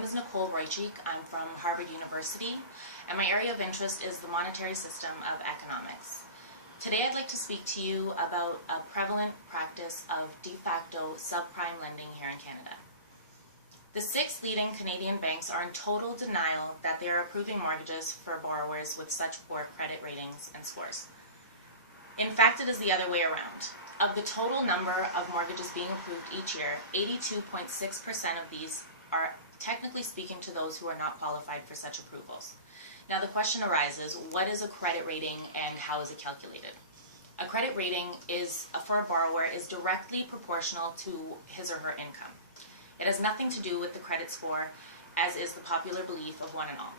name is Nicole Rojcik. I'm from Harvard University, and my area of interest is the monetary system of economics. Today I'd like to speak to you about a prevalent practice of de facto subprime lending here in Canada. The 6 leading Canadian banks are in total denial that they are approving mortgages for borrowers with such poor credit ratings and scores. In fact, it is the other way around. Of the total number of mortgages being approved each year, 82.6% of these are technically speaking to those who are not qualified for such approvals. Now the question arises, what is a credit rating and how is it calculated? A credit rating for a borrower is directly proportional to his or her income. It has nothing to do with the credit score, as is the popular belief of one and all.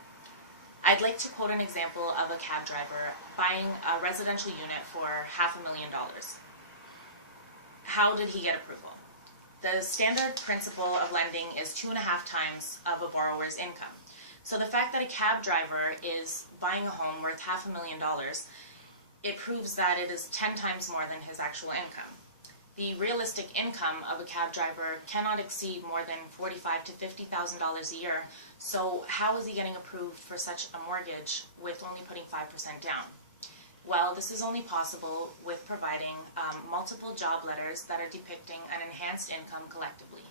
I'd like to quote an example of a cab driver buying a residential unit for $500,000. How did he get approval? The standard principle of lending is 2.5 times of a borrower's income. So the fact that a cab driver is buying a home worth $500,000, it proves that it is 10 times more than his actual income. The realistic income of a cab driver cannot exceed more than $45,000 to $50,000 a year, so how is he getting approved for such a mortgage with only putting 5% down? Well, this is only possible with providing multiple job letters that are depicting an enhanced income collectively.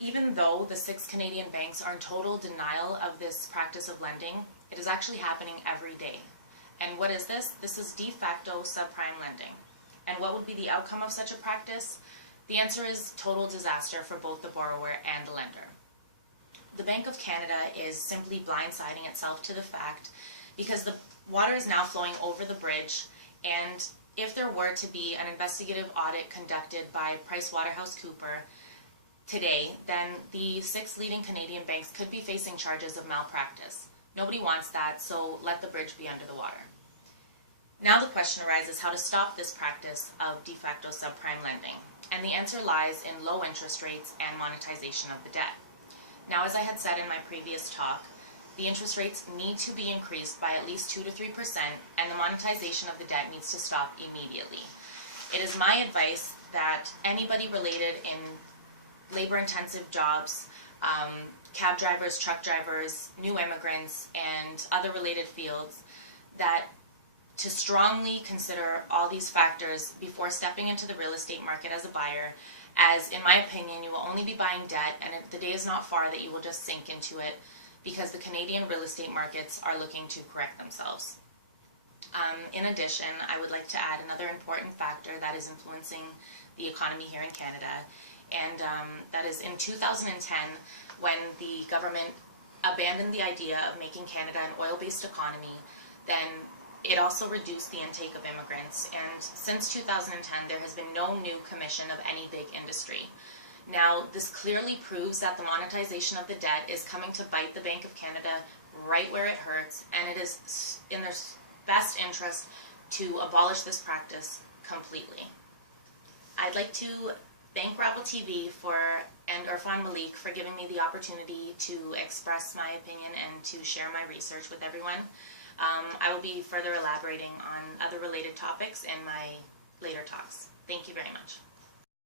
Even though the 6 Canadian banks are in total denial of this practice of lending, it is actually happening every day. And what is this? This is de facto subprime lending. And what would be the outcome of such a practice? The answer is total disaster for both the borrower and the lender. The Bank of Canada is simply blindsiding itself to the fact because the water is now flowing over the bridge, and if there were to be an investigative audit conducted by PricewaterhouseCoopers today, then the 6 leading Canadian banks could be facing charges of malpractice. Nobody wants that, so let the bridge be under the water. Now the question arises how to stop this practice of de facto subprime lending, and the answer lies in low interest rates and monetization of the debt. Now, as I had said in my previous talk, the interest rates need to be increased by at least 2 to 3%, and the monetization of the debt needs to stop immediately. It is my advice that anybody related in labor-intensive jobs, cab drivers, truck drivers, new immigrants, and other related fields, that to strongly consider all these factors before stepping into the real estate market as a buyer, as in my opinion, you will only be buying debt, and the day is not far that you will just sink into it because the Canadian real estate markets are looking to correct themselves. In addition, I would like to add another important factor that is influencing the economy here in Canada, and that is in 2010, when the government abandoned the idea of making Canada an oil-based economy, then it also reduced the intake of immigrants, and since 2010 there has been no new commission of any big industry. Now, this clearly proves that the monetization of the debt is coming to bite the Bank of Canada right where it hurts, and it is in their best interest to abolish this practice completely. I'd like to thank Rabble TV and Irfan Malik for giving me the opportunity to express my opinion and to share my research with everyone. I will be further elaborating on other related topics in my later talks. Thank you very much.